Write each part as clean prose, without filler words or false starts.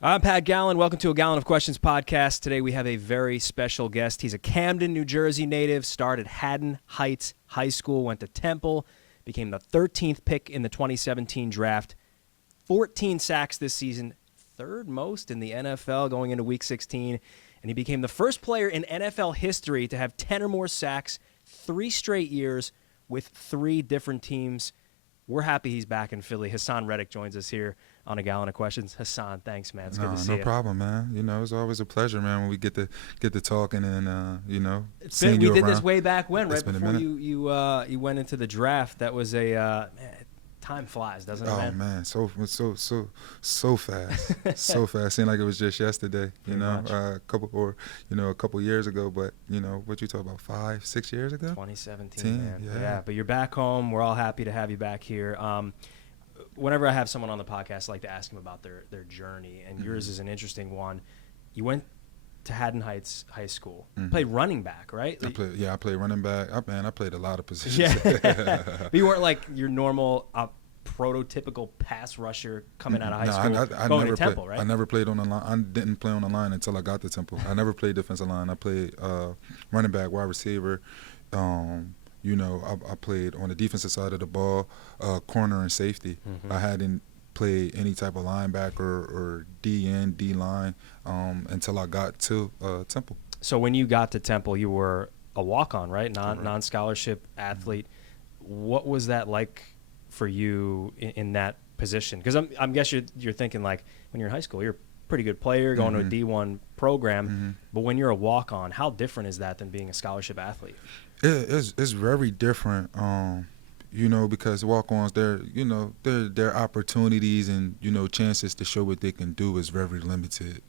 I'm Pat Gallen. Welcome to a Gallen of Questions Podcast. Today we have a very special guest. He's a Camden, New Jersey native, started Haddon Heights High School, went to Temple, became the 13th pick in the 2017 draft, 14 sacks this season, third most in the NFL going into Week 16, and he became the first player in NFL history to have 10 or more sacks 3 straight years with 3 different teams. We're happy he's back in Philly. Haason Reddick joins us here on a Gallen of Questions. Haason, thanks, man. It's good to see you. No problem, man. You know, it's always a pleasure, man, when we get to talking and we did this way back when, right before you went into the draft. That was man, time flies, doesn't it, man? Oh man, so fast, so fast. Seemed like it was just yesterday. A couple years ago. But what you talk about, 5-6 years ago? 2017, man. Yeah, but you're back home. We're all happy to have you back here. Whenever I have someone on the podcast, I like to ask them about their journey, and yours is an interesting one. You went to Haddon Heights High School. Played running back, right? I played running back. I played a lot of positions. Yeah. But you weren't like your normal prototypical pass rusher coming out of high school going to Temple, right? I never played on the line. I didn't play on the line until I got to Temple. I never played defensive line. I played running back, wide receiver. I played on the defensive side of the ball, corner and safety. I hadn't played any type of linebacker or D-line until I got to Temple. So when you got to Temple, you were a walk-on, right? Non-scholarship athlete. What was that like for you in that position? Because I'm guessing you're thinking, like, when you're in high school, you're a pretty good player going to a D1 program. But when you're a walk-on, how different is that than being a scholarship athlete? It's very different, because walk-ons, their opportunities and chances to show what they can do is very limited.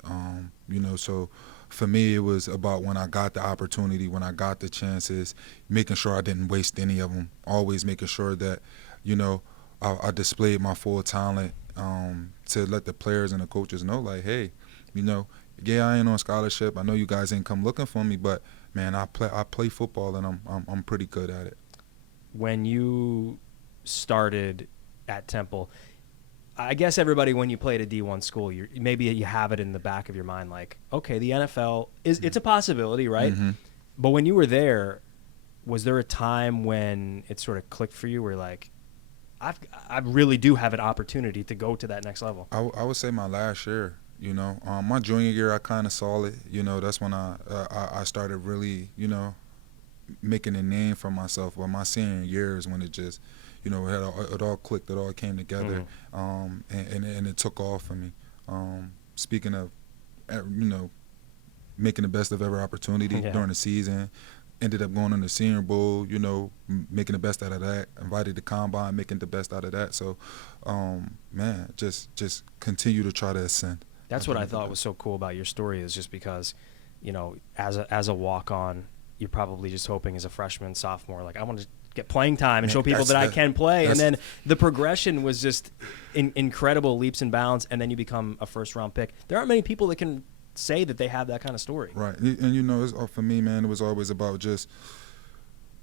So for me, it was about when I got the opportunity, when I got the chances, making sure I didn't waste any of them. Always making sure that I displayed my full talent to let the players and the coaches know, like, hey, I ain't on scholarship. I know you guys ain't come looking for me, but man, I play football and I'm pretty good at it. When you started at Temple, I guess everybody, when you played at D1 school, maybe you have it in the back of your mind, like, okay, the NFL it's a possibility, right? But when you were there, was there a time when it sort of clicked for you, where you're like, I really do have an opportunity to go to that next level? I would say my last year. My junior year, I kind of saw it. That's when I started really, making a name for myself. Well, my senior year is when it just, it all clicked, it all came together, and it took off for me. Speaking of, making the best of every opportunity during the season, ended up going on the Senior Bowl, making the best out of that, invited to Combine, making the best out of that. So, man, just continue to try to ascend. That's what I thought was so cool about your story, is just because, as a walk-on, you're probably just hoping as a freshman, sophomore, like, I want to get playing time and show people that I can play. And then the progression was just incredible, leaps and bounds, and then you become a first-round pick. There aren't many people that can say that they have that kind of story. Right. And, for me, man, it was always about just,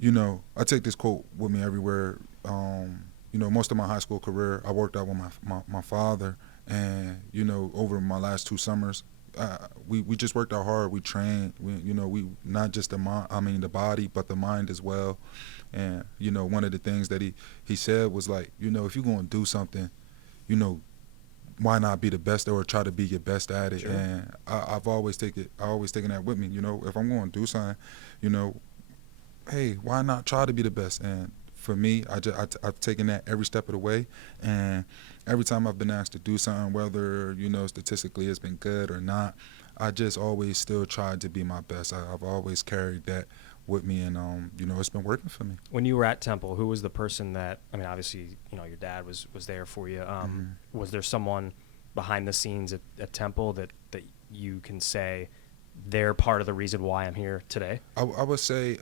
I take this quote with me everywhere. Most of my high school career, I worked out with my father. And, over my last 2 summers, we just worked out hard. We trained. We not just the body, but the mind as well. And, one of the things that he said was like, if you're going to do something, why not be the best or try to be your best at it? Sure. And I've always taken that with me. If I'm going to do something, hey, why not try to be the best? And for me, I've taken that every step of the way. And every time I've been asked to do something, whether, statistically it's been good or not, I just always still tried to be my best. I've always carried that with me, and, it's been working for me. When you were at Temple, who was the person that, obviously, your dad was there for you. Was there someone behind the scenes at Temple that you can say they're part of the reason why I'm here today? I would say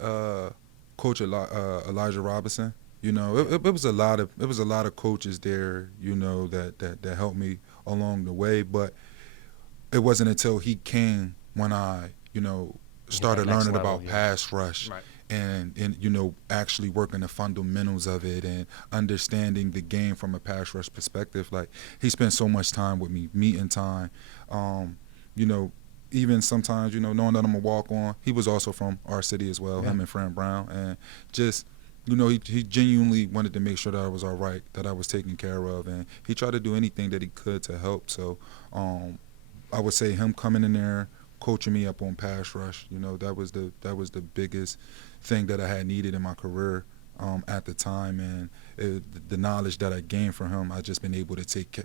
Coach Elijah Robinson. It was a lot of coaches there, that helped me along the way. But it wasn't until he came when I, started learning about pass rush, right, and you know, actually working the fundamentals of it and understanding the game from a pass rush perspective. Like, he spent so much time with me, meeting time, you know, even sometimes, you know, knowing that I'm a walk-on. He was also from our city as well, him and Fran Brown, and just, you know, he genuinely wanted to make sure that I was all right, that I was taken care of, and he tried to do anything that he could to help. So I would say him coming in there, coaching me up on pass rush, you know, that was the biggest thing that I had needed in my career at the time, and the knowledge that I gained from him, I've been able to take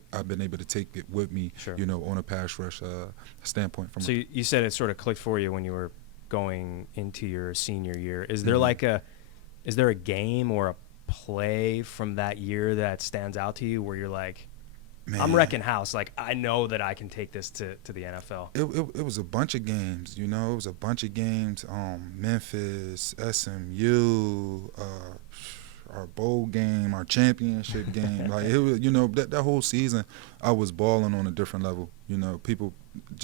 it with me, you know, on a pass rush standpoint. So you said it sort of clicked for you when you were going into your senior year. Is there is there a game or a play from that year that stands out to you where you're like, man, I'm wrecking house, like I know that I can take this to the NFL? It was a bunch of games, you know. It was a bunch of games. Memphis, SMU, our bowl game, our championship game. Like, it was, you know, that whole season, I was balling on a different level. You know,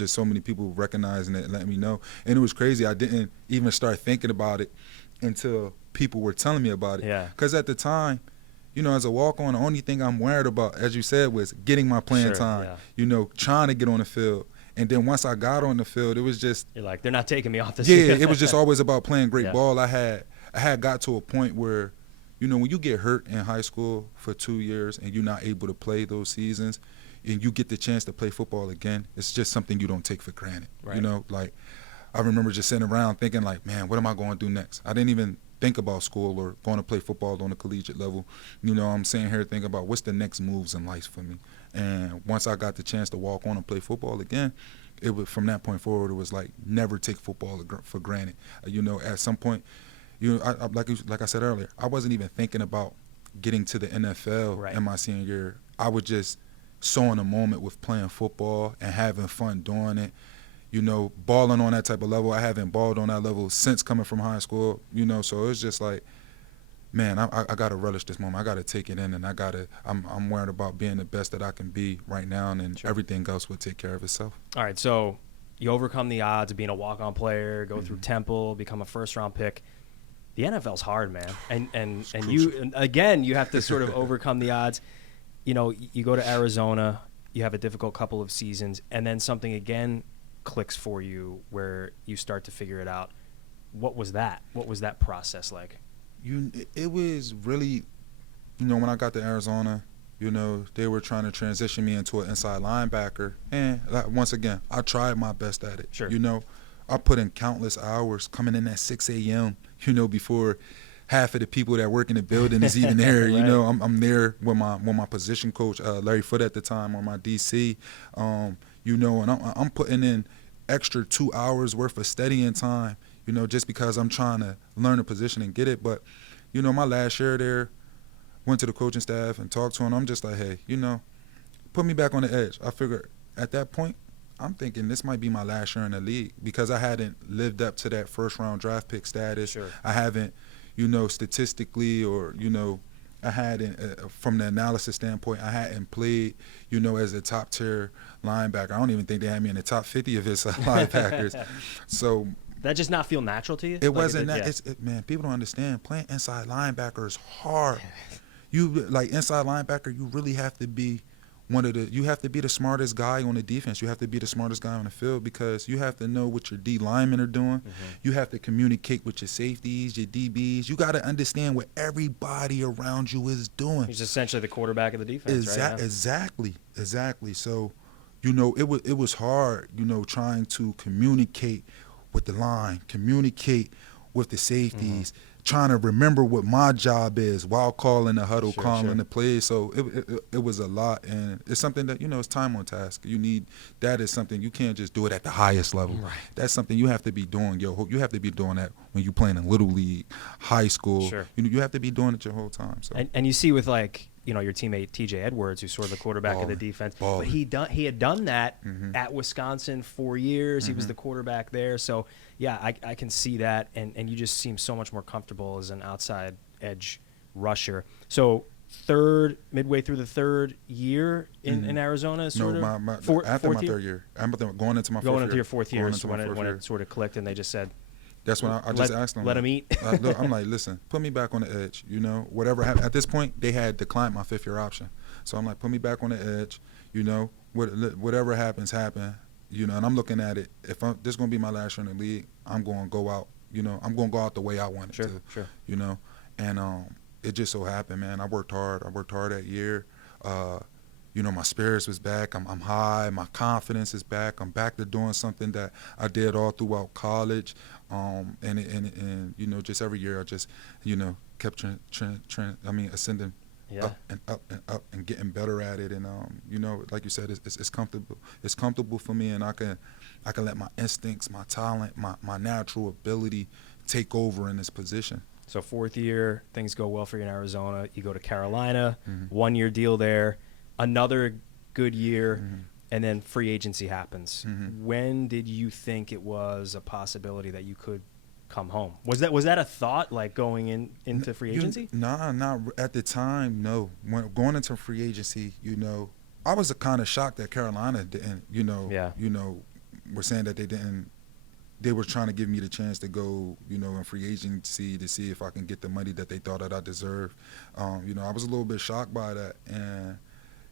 so many people recognizing it and letting me know. And it was crazy. I didn't even start thinking about it until people were telling me about it. Yeah. Because at the time, you know, as a walk-on, the only thing I'm worried about, as you said, was getting my playing time. Yeah. You know, trying to get on the field. And then once I got on the field, it was just, you're like, they're not taking me off the field. field. Yeah, it was just always about playing great ball. I had got to a point where, you know, when you get hurt in high school for 2 years and you're not able to play those seasons, and you get the chance to play football again, it's just something you don't take for granted. Right. You know, like, I remember just sitting around thinking, like, man, what am I going to do next? I didn't even think about school or going to play football on a collegiate level. You know, I'm sitting here thinking about what's the next moves in life for me. And once I got the chance to walk on and play football again, it was, from that point forward, it was like, never take football for granted. You know, at some point, you know, like I said earlier, I wasn't even thinking about getting to the NFL in my senior year. I was just so in the moment with playing football and having fun doing it. You know, balling on that type of level. I haven't balled on that level since coming from high school, you know, so it's just like, man, I got to relish this moment. I got to take it in, and I'm worried about being the best that I can be right now, and everything else will take care of itself. All right, so you overcome the odds of being a walk-on player, go through Temple, become a first-round pick. The NFL's hard, man, and you, again, you have to sort of overcome the odds. You know, you go to Arizona, you have a difficult couple of seasons, and then something again clicks for you where you start to figure it out. What was that? What was that process like? It was really, you know, when I got to Arizona, you know, they were trying to transition me into an inside linebacker, and once again, I tried my best at it. Sure. You know, I put in countless hours coming in at 6 a.m., you know, before half of the people that work in the building is even there. Right. You know, I'm there with my position coach, Larry Foote at the time, or my DC. You know, and I'm putting in extra 2 hours worth of studying time, you know, just because I'm trying to learn a position and get it. But, you know, my last year there, went to the coaching staff and talked to him. I'm just like, hey, you know, put me back on the edge. I figured at that point, I'm thinking this might be my last year in the league because I hadn't lived up to that first-round draft pick status. Sure. I haven't, you know, statistically or, you know, I hadn't, from the analysis standpoint, I hadn't played, you know, as a top-tier linebacker. I don't even think they had me in the top 50 of his linebackers. So that just not feel natural to you? It wasn't that. Man, people don't understand. Playing inside linebacker is hard. You, like, inside linebacker, you really have to be you have to be the smartest guy on the defense. You have to be the smartest guy on the field because you have to know what your D linemen are doing. Mm-hmm. You have to communicate with your safeties, your DBs. You got to understand what everybody around you is doing. He's essentially the quarterback of the defense, right? Exactly. So, you know, it was hard, you know, trying to communicate with the line, communicate with the safeties, trying to remember what my job is while calling the huddle, calling the plays. So it was a lot, and it's something that, you know, it's time on task. That is something you can't just do it at the highest level. Right. That's something you have to be doing. You have to be doing that when you're playing in little league, high school. Sure. You have to be doing it your whole time. So. And you see with, like, you know, your teammate T.J. Edwards, who's sort of the quarterback of the defense, but he had done that at Wisconsin 4 years. He was the quarterback there. So, yeah, I can see that, and you just seem so much more comfortable as an outside edge rusher. So, midway through the third year in Arizona, sort of? After my third year. I'm going into my fourth year. Going into your fourth year is when it sort of clicked, and they just said, That's when I just asked them. Let them eat. Look, I'm like, listen, put me back on the edge. You know, whatever happened. At this point, they had declined my 5th-year option. So I'm like, put me back on the edge. You know, whatever happens, happen. You know, and I'm looking at it. If this is going to be my last year in the league, I'm going to go out. You know, I'm going to go out the way I wanted to. Sure. You know, and it just so happened, man. I worked hard that year. You know, my spirits was back. I'm high. My confidence is back. I'm back to doing something that I did all throughout college. And you know, just every year I just, you know, kept ascending up and up and up and getting better at it. And you know, like you said, it's comfortable. It's comfortable for me, and I can let my instincts, my talent, my natural ability take over in this position. So 4th year, things go well for you in Arizona. You go to Carolina, 1-year deal there, another good year, and then free agency happens. When did you think it was a possibility that you could come home? Was that a thought, like going into free agency? Nah, not at the time. No, when going into free agency, you know, I was kind of shocked that Carolina didn't. You know, were saying that they didn't. They were trying to give me the chance to go, you know, in free agency to see if I can get the money that they thought that I deserved. You know, I was a little bit shocked by that, and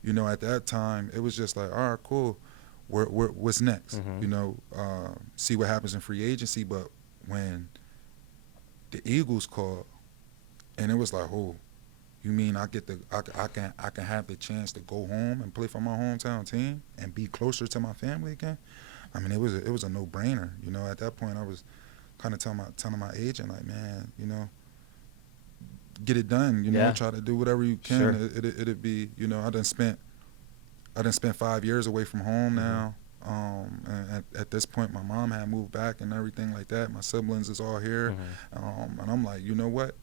you know, at that time, it was just like, all right, cool. What's next? You know, see what happens in free agency. But when the Eagles called, and it was like, oh, you mean I can have the chance to go home and play for my hometown team and be closer to my family again? I mean, it was a no-brainer. You know, at that point, I was kind of telling my agent, like, man, you know, get it done. You know, try to do whatever you can. Sure. It'd be, you know, I done spent 5 years away from home now. And at this point, my mom had moved back and everything like that. My siblings is all here, and I'm like, you know what?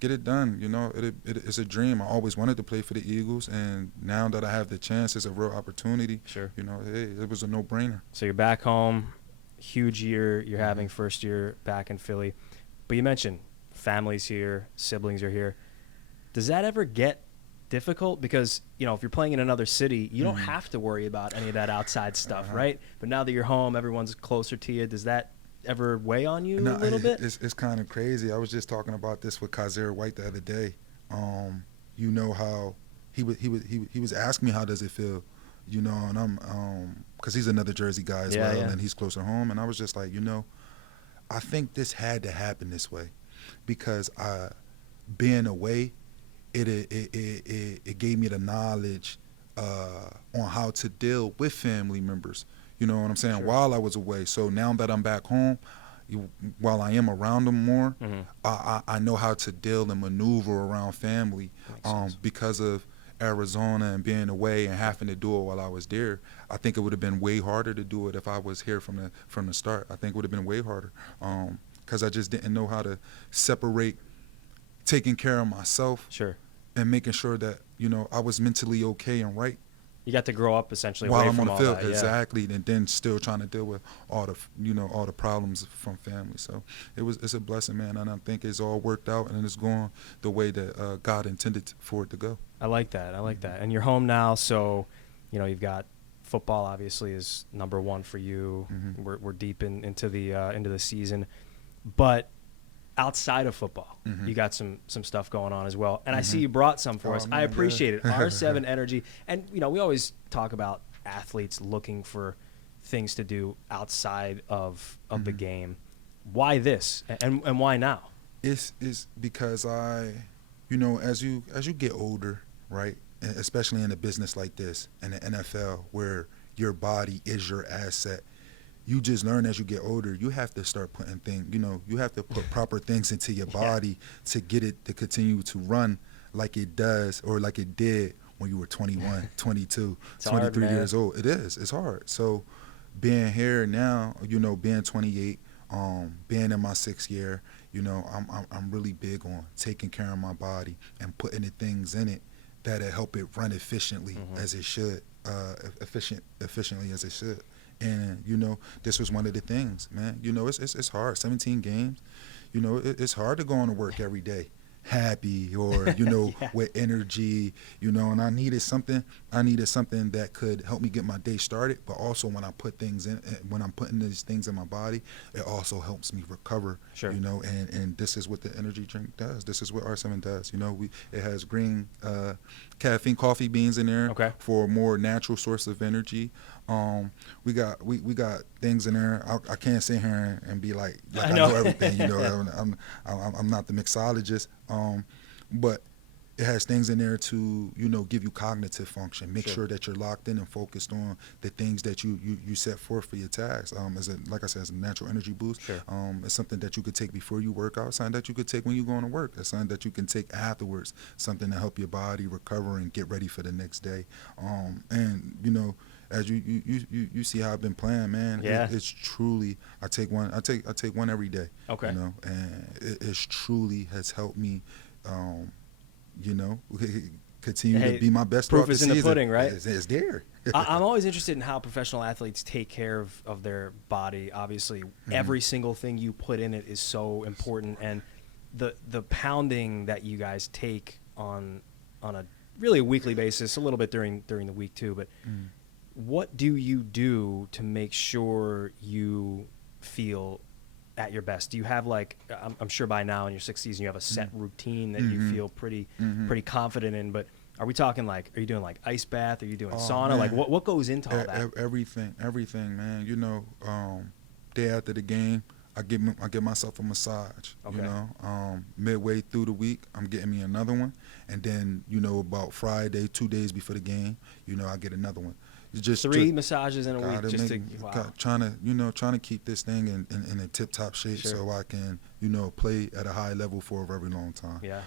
Get it done. You know, it's a dream. I always wanted to play for the Eagles, and now that I have the chance, it's a real opportunity. Sure. You know, hey, it was a no-brainer. So you're back home, huge year you're having, first year back in Philly. But you mentioned families here, siblings are here. Does that ever get difficult? Because, you know, if you're playing in another city, you don't have to worry about any of that outside stuff, right? But now that you're home, everyone's closer to you. Does that ever weigh on you a little bit? It's kind of crazy. I was just talking about this with Kaiser White the other day. You know how he was asking me how does it feel, you know, and I'm because he's another Jersey guy as well, and he's closer home, and I was just like, you know, I think this had to happen this way, because being away, it gave me the knowledge on how to deal with family members. You know what I'm saying? Sure. While I was away. So now that I'm back home, while I am around them more, I know how to deal and maneuver around family because of Arizona and being away and having to do it while I was there. I think it would have been way harder to do it if I was here from the start. I think it would have been way harder because I just didn't know how to separate taking care of myself and making sure that, you know, I was mentally okay and right. You got to grow up essentially while away I'm from on the all field, that, exactly, and then still trying to deal with all the problems from family. So it's a blessing, man, and I think it's all worked out and it's going the way that God intended for it to go. I like that. And you're home now, so you know you've got football. Obviously, is number one for you. We're deep into the season, but outside of football, you got some stuff going on as well. And I see you brought some for us. Man, I appreciate it. R7 Energy. And, you know, we always talk about athletes looking for things to do outside of the game. Why this? And why now? It's because you know, as you get older, right, and especially in a business like this, in the NFL, where your body is your asset, you just learn as you get older, you have to start putting things, you know, you have to put proper things into your body to get it to continue to run like it does or like it did when you were 21, 22, 23 years old. It is. It's hard. So being here now, you know, being 28, being in my 6th year, you know, I'm really big on taking care of my body and putting the things in it that'll help it run efficiently as it should, efficiently as it should. And, you know, this was one of the things, man. You know, it's hard. 17 games. You know, it's hard to go on to work every day happy or Yeah. with energy, and I needed something that could help me get my day started, but also when I'm putting these things in my body, it also helps me recover. Sure. And this is what the energy drink does. This is what R7 does. It has green caffeine coffee beans in there. Okay. For a more natural source of energy. We got things in there. I can't sit here and be like I know everything. I'm not the mixologist. But it has things in there to give you cognitive function. Make sure that you're locked in and focused on the things that you set forth for your tasks. Like I said, as a natural energy boost. Sure. It's something that you could take before you work out. Something that you could take when you're going to work. It's something that you can take afterwards. Something to help your body recover and get ready for the next day. And as you see how I've been playing, man. Yeah. It's truly, I take one every day. Okay. And it's truly has helped me, continue to be my best. Proof is in the pudding, right? It's there. I'm always interested in how professional athletes take care of their body. Obviously, every single thing you put in it is so important, and the pounding that you guys take on a really weekly basis, a little bit during the week too, but. What do you do to make sure you feel at your best? Do you have I'm sure by now in your sixth season you have a set routine that you feel pretty confident in, but are we talking are you doing ice bath? Are you doing sauna? Man. What goes into all that? Everything, man. Day after the game, I get myself a massage. Okay. Midway through the week, I'm getting me another one, and then about Friday, 2 days before the game, I get another one. Just 3 massages in a week, just trying to keep this thing in a tip-top shape. Sure. So I can play at a high level for a very long time. Yeah.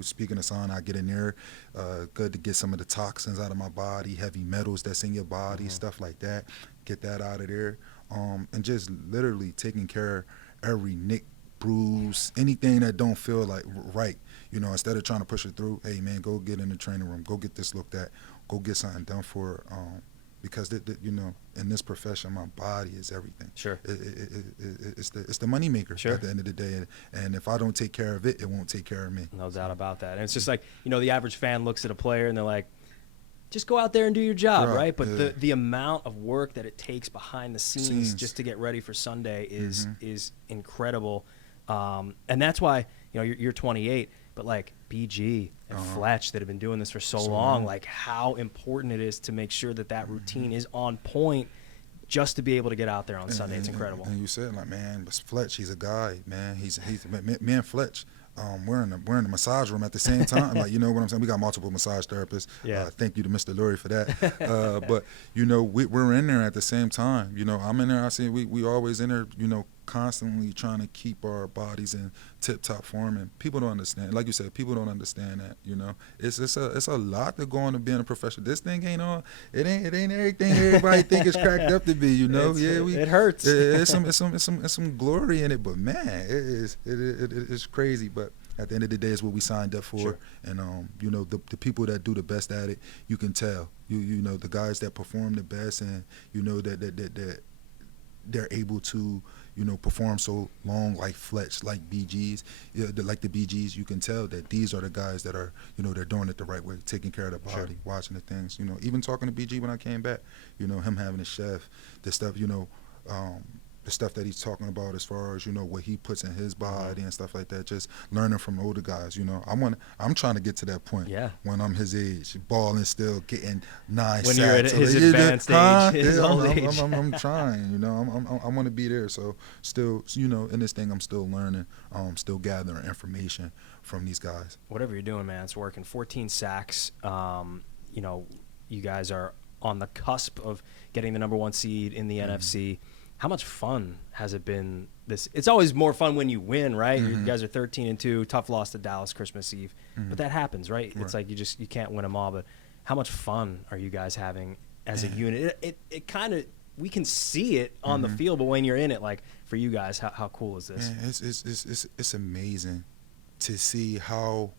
Speaking of sauna, I get in there, good to get some of the toxins out of my body, heavy metals that's in your body, stuff like that. Get that out of there, and just literally taking care of every nick, bruise, anything that don't feel right. Instead of trying to push it through, hey man, go get in the training room, go get this looked at, go get something done for because in this profession, my body is everything. Sure. It's the money maker at the end of the day, and if I don't take care of it, it won't take care of me. No doubt about that. And it's just the average fan looks at a player and they're like, just go out there and do your job, right? But the amount of work that it takes behind the scenes just to get ready for Sunday is incredible. And that's why you're 28, but BG and Fletch that have been doing this for so long, how important it is to make sure that routine is on point just to be able to get out there on Sunday. It's incredible. And you said man, but Fletch, he's a guy, man. He's me and Fletch. We're in the massage room at the same time. You know what I'm saying? We got multiple massage therapists. Yeah. Thank you to Mr. Lurie for that. But we're in there at the same time. I'm in there. I see we always in there. Constantly trying to keep our bodies in tip-top form, and people don't understand. Like you said, people don't understand that. It's a lot to go into being a professional. This thing ain't all. It ain't everything everybody think it's cracked up to be. It hurts. It's some glory in it, but man, it's crazy. But at the end of the day, it's what we signed up for. Sure. And the people that do the best at it, you can tell. The guys that perform the best, and that they're able to perform so long, like Fletch, like BGs, like the BGs. You can tell that these are the guys that are they're doing it the right way, taking care of the body, watching the things. Even talking to BG when I came back, him having a chef, the stuff, the stuff that he's talking about as far as what he puts in his body and stuff like that. Just learning from older guys. I'm trying to get to that point. Yeah. When I'm his age, balling still, getting 9 when sacks. You're at his advanced age, his old age. I'm trying. I want to be there. So still, in this thing, I'm still learning. Still gathering information from these guys. Whatever you're doing, man, it's working. 14 sacks. You guys are on the cusp of getting the number 1 seed in the NFC. How much fun has it been? It's always more fun when you win, right? You guys are 13-2, tough loss to Dallas Christmas Eve, but that happens, right? It's you can't win them all. But how much fun are you guys having as a unit? It kind of, we can see it on the field, but when you're in it, for you guys, how cool is this? Man, it's amazing to see how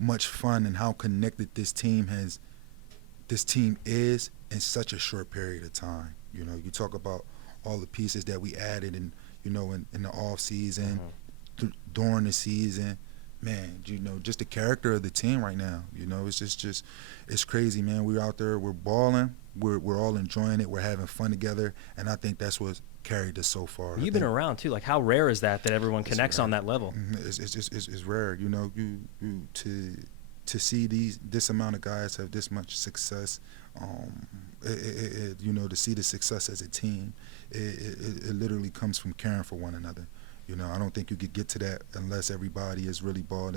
much fun and how connected this team is in such a short period of time. You talk about all the pieces that we added in the off season, during the season. Man, just the character of the team right now. It's just it's crazy, man. We're out there, we're balling, we're all enjoying it, we're having fun together, and I think that's what's carried us so far. You've been around too. Like, how rare is that everyone connects on that level? It's rare. You to see this amount of guys have this much success. To see the success as a team, it literally comes from caring for one another. I don't think you could get to that unless everybody is really bought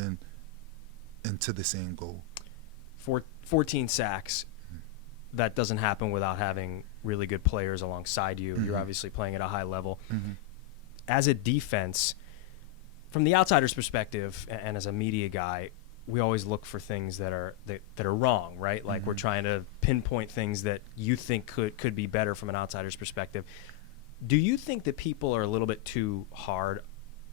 into the same goal. 14 sacks. That doesn't happen without having really good players alongside you. You're obviously playing at a high level. As a defense, from the outsider's perspective, and as a media guy, we always look for things that are wrong, right? Like we're trying to pinpoint things that you think could be better from an outsider's perspective. Do you think that people are a little bit too hard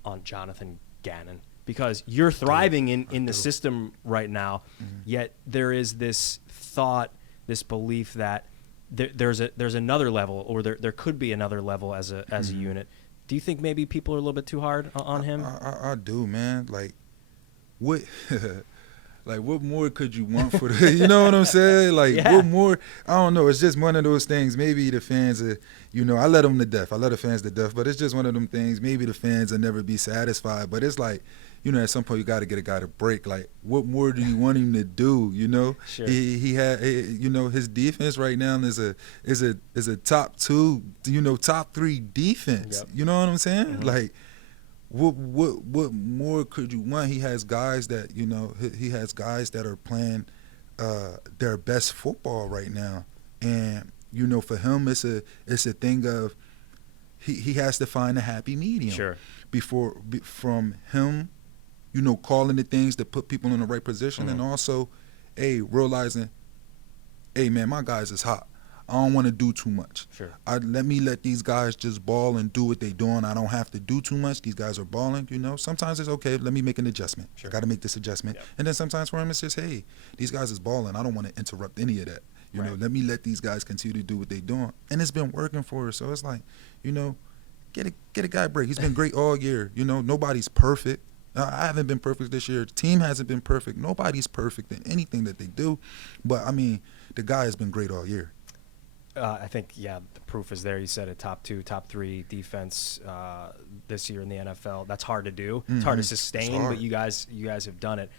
on Jonathan Gannon? Because you're thriving in the system right now, yet there is this thought, this belief that there's another level, or there could be another level as a unit. Do you think maybe people are a little bit too hard on him? I do, man. Like, what like what more could you want for the you know what I'm saying? Like, what more? I don't know. It's just one of those things. Maybe the fans are, I let them to death. I let the fans to death, but it's just one of them things. Maybe the fans will never be satisfied, but it's like, at some point you got to get a guy to break. Like, what more do you want him to do? Sure. He had, his defense right now is a top 2, top 3 defense. Yep. You know what I'm saying? Like, what more could you want? He has guys that he has guys that are playing their best football right now, and for him it's a thing of he has to find a happy medium. Sure. From him, calling the things that put people in the right position, and also, realizing, man, my guys is hot. I don't want to do too much. Sure. Let these guys just ball and do what they doing. I don't have to do too much. These guys are balling, Sometimes it's okay. Let me make an adjustment. Sure. I got to make this adjustment. Yep. And then sometimes for him, it's just, hey, these guys is balling. I don't want to interrupt any of that. Right. Let these guys continue to do what they doing. And it's been working for us. So it's like, get a guy a break. He's been great all year. Nobody's perfect. I haven't been perfect this year. The team hasn't been perfect. Nobody's perfect in anything that they do. But, the guy has been great all year. I think, the proof is there. You said a top 2, top 3 defense this year in the NFL. That's hard to do. It's hard to sustain, but you guys have done it.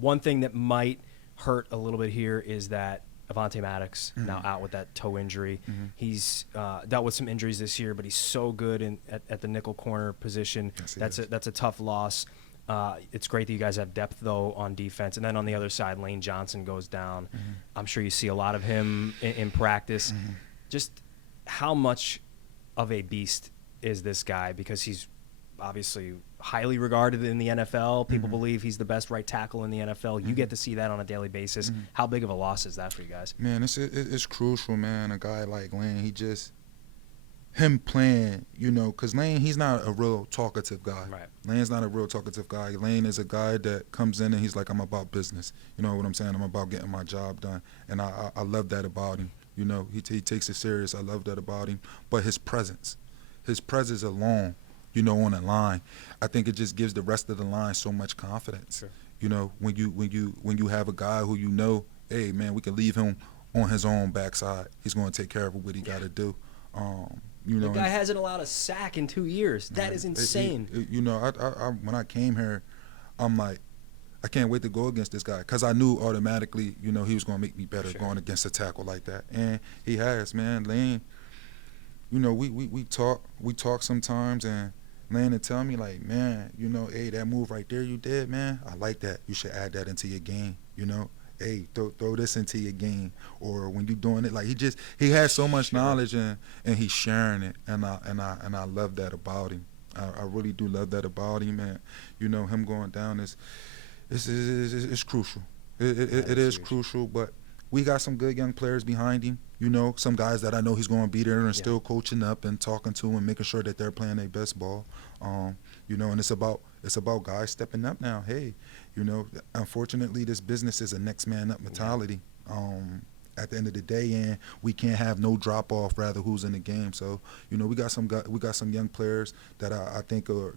One thing that might hurt a little bit here is that Avonte Maddox now out with that toe injury. He's dealt with some injuries this year, but he's so good at the nickel corner position. Yes, that's a tough loss. It's great that you guys have depth, though, on defense. And then on the other side, Lane Johnson goes down. I'm sure you see a lot of him in practice. Just how much of a beast is this guy? Because he's obviously highly regarded in the NFL. People believe he's the best right tackle in the NFL. You get to see that on a daily basis. How big of a loss is that for you guys? Man, it's crucial, man. A guy like Lane, him playing, because Lane, he's not a real talkative guy. Right. Lane's not a real talkative guy. Lane is a guy that comes in and he's like, I'm about business. You know what I'm saying? I'm about getting my job done. And I love that about him. He takes it serious. I love that about him. But his presence alone, on the line, I think it just gives the rest of the line so much confidence. Sure. When you have a guy who hey, man, we can leave him on his own backside. He's going to take care of what he got to do. The guy hasn't allowed a sack in 2 years. That is insane. I when I came here, I'm like, I can't wait to go against this guy, because I knew automatically, he was going to make me better going against a tackle like that. And he has, man. Lane, we talk sometimes, and Lane would tell me, like, man, hey, that move right there you did, man, I like that. You should add that into your game, Hey, throw this into your game. Or when you're doing it, like, he has so much knowledge, and he's sharing it, and I love that about him. I really do love that about him, and him going down is crucial. It is crucial, but we got some good young players behind him. Some guys that I know he's going to be there and still coaching up and talking to and making sure that they're playing their best ball. And it's about guys stepping up now. Hey, unfortunately, this business is a next man up mentality. At the end of the day, and we can't have no drop off. Rather, who's in the game? So we got some young players that I think are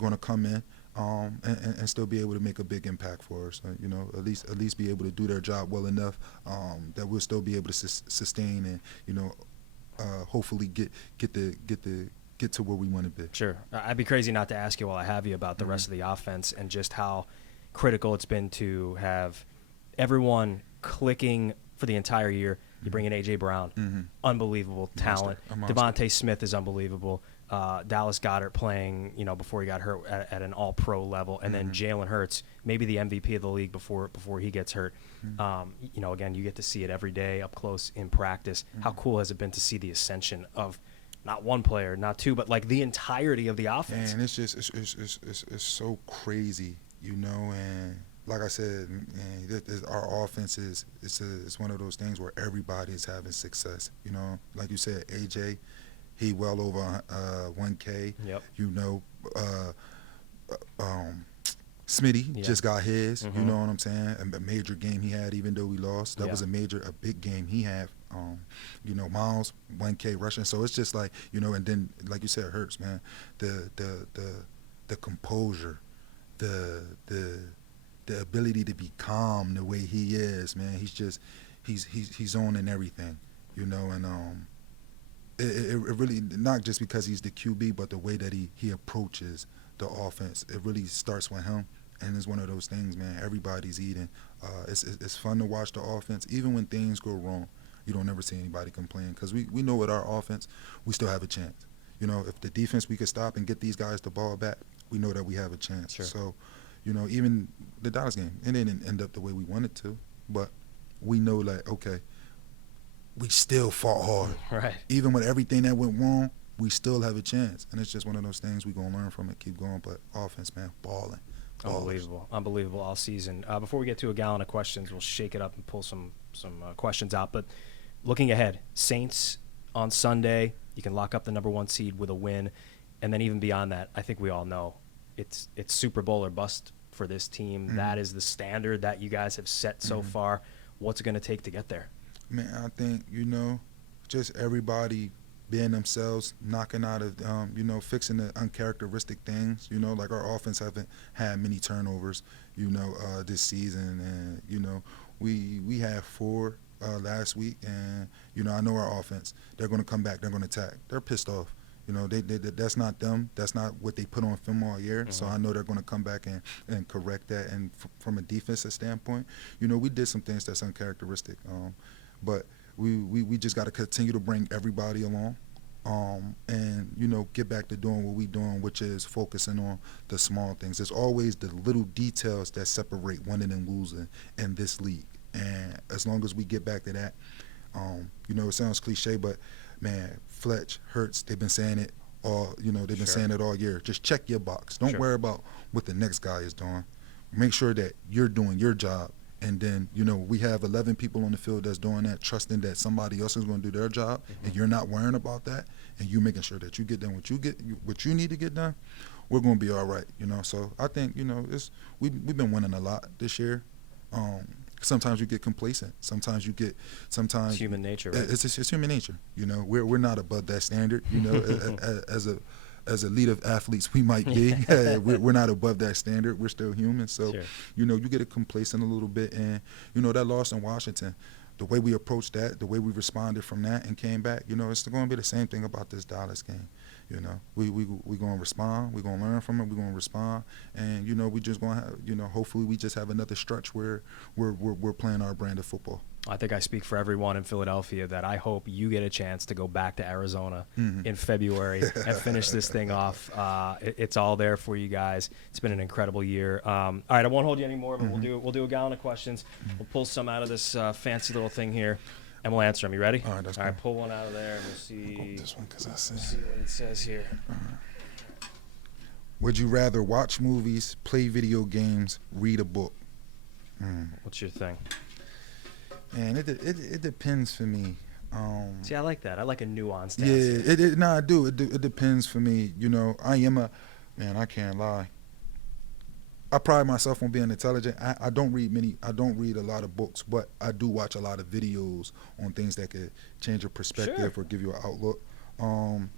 going to come in and still be able to make a big impact for us. You know, at least be able to do their job well enough that we'll still be able to sustain and, you know, hopefully get to where we want to be. Sure. I'd be crazy not to ask you while I have you about the rest of the offense and just how critical it's been to have everyone clicking for the entire year. You bring in A.J. Brown, unbelievable talent. Devontae Smith is unbelievable. Dallas Goedert playing, you know, before he got hurt at an all-pro level. And then Jalen Hurts, maybe the MVP of the league before he gets hurt. You know, again, you get to see it every day up close in practice. How cool has it been to see the ascension of not one player, not two, but like the entirety of the offense? And it's just it's so crazy, you know. And like I said, our offense it's one of those things where everybody is having success. You know, like you said, AJ, he well over 1K. Yep. You know, Smitty just got his. You know what I'm saying? A major game he had, even though we lost. That was a big game he had. You know, Miles 1K rushing. So it's just like, you know, and then like you said, Hurts, man, the composure, the ability to be calm the way he is, man. He's owning everything, you know, and it really, not just because he's the QB, but the way that he approaches the offense. It really starts with him, and it's one of those things, man. Everybody's eating. It's fun to watch the offense, even when things go wrong. You don't never see anybody complain because we know with our offense, we still have a chance. You know, if the defense, we could stop and get these guys the ball back, we know that we have a chance. Sure. So, you know, even the Dallas game, it didn't end up the way we wanted to, but we know, like, okay, we still fought hard. Right. Even with everything that went wrong, we still have a chance. And it's just one of those things we're going to learn from it, keep going. But offense, man, balling. Unbelievable all season. Before we get to a gallon of questions, we'll shake it up and pull some questions out. But looking ahead, Saints on Sunday, you can lock up the number 1 seed with a win. And then even beyond that, I think we all know it's Super Bowl or bust for this team. That is the standard that you guys have set so far. What's it going to take to get there? Man, I think, you know, just everybody being themselves, knocking out of, you know, fixing the uncharacteristic things. You know, like our offense haven't had many turnovers, you know, this season. And, you know, we had 4 last week. And, you know, I know our offense. They're going to come back. They're going to attack. They're pissed off. You know, that's not them. That's not what they put on film all year. So I know they're going to come back and correct that. And from a defensive standpoint, you know, we did some things that's uncharacteristic. But we just got to continue to bring everybody along and, you know, get back to doing what we're doing, which is focusing on the small things. There's always the little details that separate winning and losing in this league. And as long as we get back to that, you know, it sounds cliche, but, man, Fletch, Hurts, they've been saying it all, you know, they've been saying it all year. Just check your box. Don't worry about what the next guy is doing. Make sure that you're doing your job. And then, you know, we have 11 people on the field that's doing that, trusting that somebody else is going to do their job, and you're not worrying about that, and you making sure that you get done what you need to get done. We're going to be all right, you know. So I think, you know, we've been winning a lot this year. Sometimes you get complacent. Sometimes It's human nature, right? It's human nature. You know, we're not above that standard. You know, as elite of athletes we might be, we're not above that standard. We're still human. So, you know, you get complacent a little bit. And, you know, that loss in Washington, the way we approached that, the way we responded from that and came back, you know, it's going to be the same thing about this Dallas game. You know, we're going to respond. We're going to learn from it. We're going to respond. And, you know, we just going to have, you know, hopefully we just have another stretch where we're playing our brand of football. I think I speak for everyone in Philadelphia that I hope you get a chance to go back to Arizona in February and finish this thing off. It's all there for you guys. It's been an incredible year. All right, I won't hold you anymore, but we'll do a gallon of questions. We'll pull some out of this fancy little thing here, and we'll answer them. You ready? All right, that's all right. Pull one out of there, and we'll see. This one, because I see what it says here. Would you rather watch movies, play video games, read a book? What's your thing? And it depends for me. See, I like that. I like a nuanced answer. Yeah, I do. It depends for me. You know, I can't lie. I pride myself on being intelligent. I don't read a lot of books, but I do watch a lot of videos on things that could change your perspective or give you an outlook.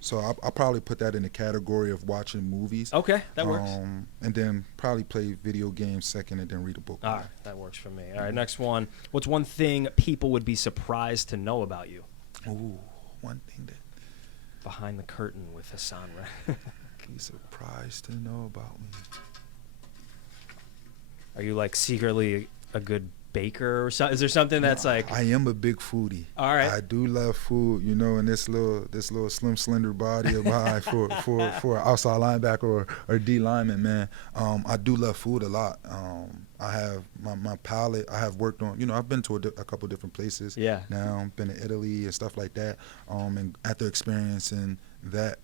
So I'll probably put that in the category of watching movies. Okay, that works. And then probably play video games second, and then read a book. All right, that works for me. All right, next one. What's one thing people would be surprised to know about you? Ooh, one thing that Behind the curtain with Haason Reddick. be surprised to know about me. Are you like secretly a good baker or something? Is there something that's like? I am a big foodie. All right. I do love food, you know, and this little slim, slender body of mine for an outside linebacker or D lineman, man. I do love food a lot. I have my palate. I have worked on, you know, I've been to a couple different places. Yeah. Now, been to Italy and stuff like that. And after experiencing that,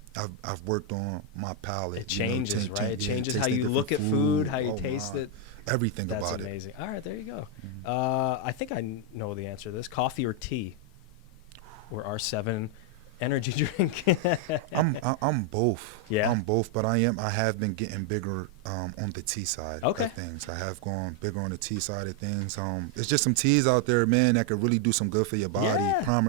I've worked on my palate. It changes, right? It changes how tasting you look at different food, how you Oh, taste my. it. Everything That's about amazing. All right, there you go. Mm-hmm. I think I know the answer to this. Coffee or tea? Or R7 energy drink? I'm both. Yeah? I'm both, but I have been getting bigger on the tea side Okay. of things. I have gone bigger on the tea side of things. It's just some teas out there, man, that could really do some good for your body. Yeah.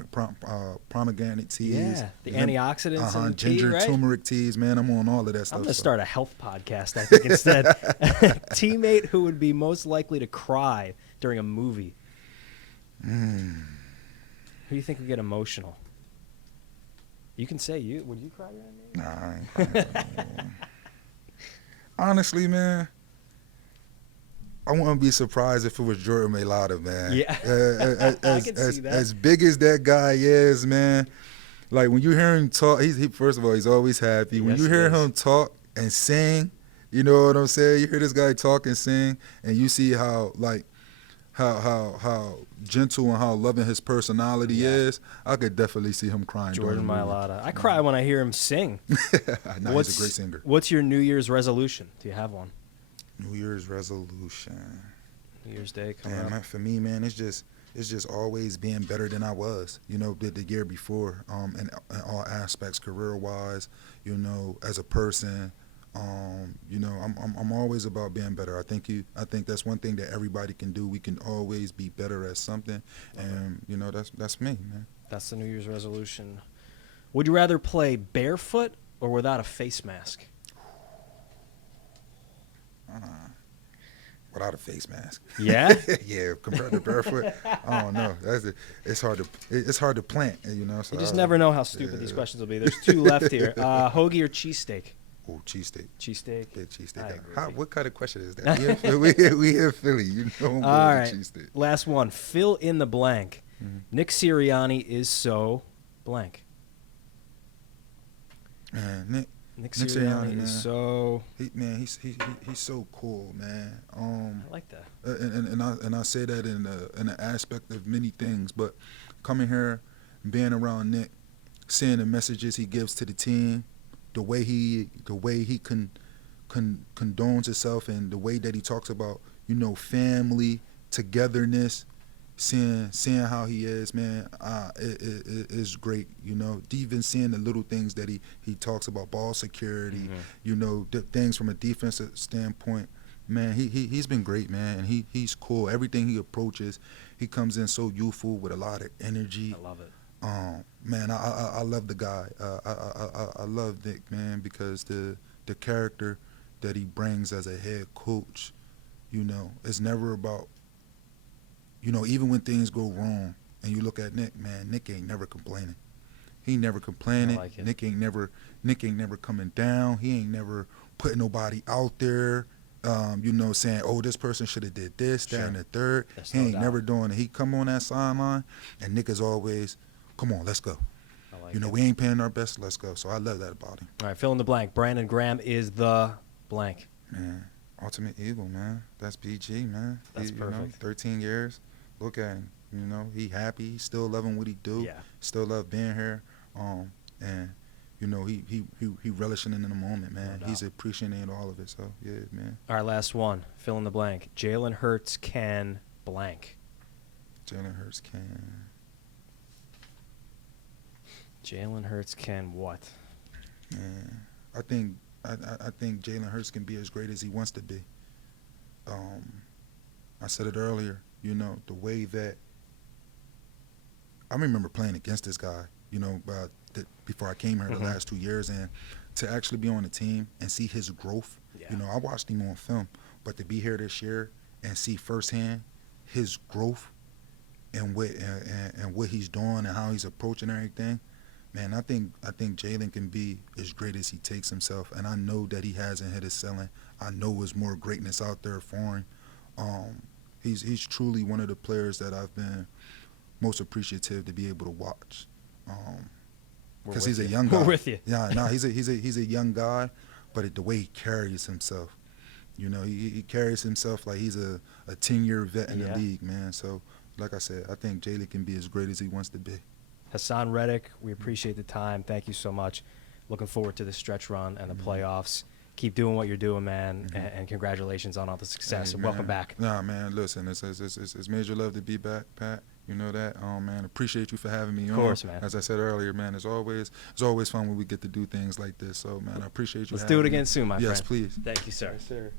Pomegranate teas. Yeah, the antioxidants in tea, ginger, right? turmeric teas, man. I'm on all of that stuff. I'm going to start a health podcast, I think, instead. Teammate who would be most likely to cry during a movie? Who do you think would get emotional? You can say you. Would you cry during a movie? Nah, I ain't crying. Honestly, man, I wouldn't be surprised if it was Jordan Mailata, man. Yeah. I can see that. As big as that guy is, man, like when you hear him talk, he first of all, he's always happy. When Yes, you he hear is. him talk and sing, you know what I'm saying? You hear this guy talk and sing, and you see how gentle and how loving his personality Yeah. is. I could definitely see him crying. Jordan during the movie. Mailata. I cry when I hear him sing. Nah, he's a great singer. What's your New Year's resolution? Do you have one? New Year's resolution. New Year's Day coming up. Man, for me, man, it's just always being better than I was, you know, the year before, in all aspects, career-wise, you know, as a person, you know, I'm always about being better. I think that's one thing that everybody can do. We can always be better at something, and you know, that's me, man. That's the New Year's resolution. Would you rather play barefoot or without a face mask? Without a face mask. Yeah? Yeah, compared to barefoot, I don't know. It's hard to plant, you know. So You just never know how stupid these questions will be. There's two left here. Hoagie or cheesesteak? Oh, cheesesteak. Cheesesteak? Yeah, cheesesteak. I agree. What kind of question is that? We in Philly, you know. I'm All going right. to cheesesteak. Last one. Fill in the blank. Nick Sirianni is so blank. Man, Nick Sirianni, Sirianni man. is so... he's so cool, man. I like that. And I say that in an aspect of many things, but coming here, being around Nick, seeing the messages he gives to the team, the way he condones himself, and the way that he talks about, you know, family, togetherness, seeing how he is, man, it is great, you know. Even seeing the little things that he talks about, ball security, you know, things from a defensive standpoint, man, he's been great, man, and he's cool. Everything he approaches, he comes in so youthful with a lot of energy. I love it. Man, I love the guy. I love Nick, man, because the character that he brings as a head coach, you know, it's never about, you know, even when things go wrong and you look at Nick, man, Nick ain't never complaining. He never complaining. I like it. Nick ain't never coming down. He ain't never putting nobody out there, you know, saying, oh, this person should have did this, that, and the third. There's He no ain't doubt. never doing it. He come on that sideline, and Nick is always, come on, let's go. I like You know, it. we ain't paying our best, let's go. So I love that about him. All right, fill in the blank. Brandon Graham is the blank. Man, Ultimate Eagle, man. That's BG, man. That's You know, perfect. 13 years. Look at him. You know, he happy. He still loving what he do. Yeah. Still love being here. And you know, he relishing in the moment, man. No He's doubt. appreciating all of it. So yeah, man. All right, last one. Fill in the blank. Jalen Hurts can blank. Jalen Hurts can. Jalen Hurts can what? Man, I think Jalen Hurts can be as great as he wants to be. I said it earlier. You know, the way that I remember playing against this guy. before I came here the last 2 years, and to actually be on the team and see his growth. Yeah. I watched him on film, but to be here this year and see firsthand his growth and what he's doing and how he's approaching everything, man, I think Jalen can be as great as he takes himself, and I know that he hasn't hit his ceiling. I know there's more greatness out there for him. He's truly one of the players that I've been most appreciative to be able to watch. Because he's a young guy. We're with you. Yeah, no, he's a young guy, but the way he carries himself, he carries himself like he's a 10-year vet in the league, man. So, like I said, I think Jalen can be as great as he wants to be. Haason Reddick, we appreciate the time. Thank you so much. Looking forward to the stretch run and the playoffs. Keep doing what you're doing, man, and congratulations on all the success. Hey, and welcome back. Nah, man, listen, it's major love to be back, Pat. You know that, man. Appreciate you for having me on. Of course, man. As I said earlier, man, it's always fun when we get to do things like this. So, man, I appreciate you. Let's do it again me. soon, my friend. Yes, please. Thank you, sir. Yes, sir.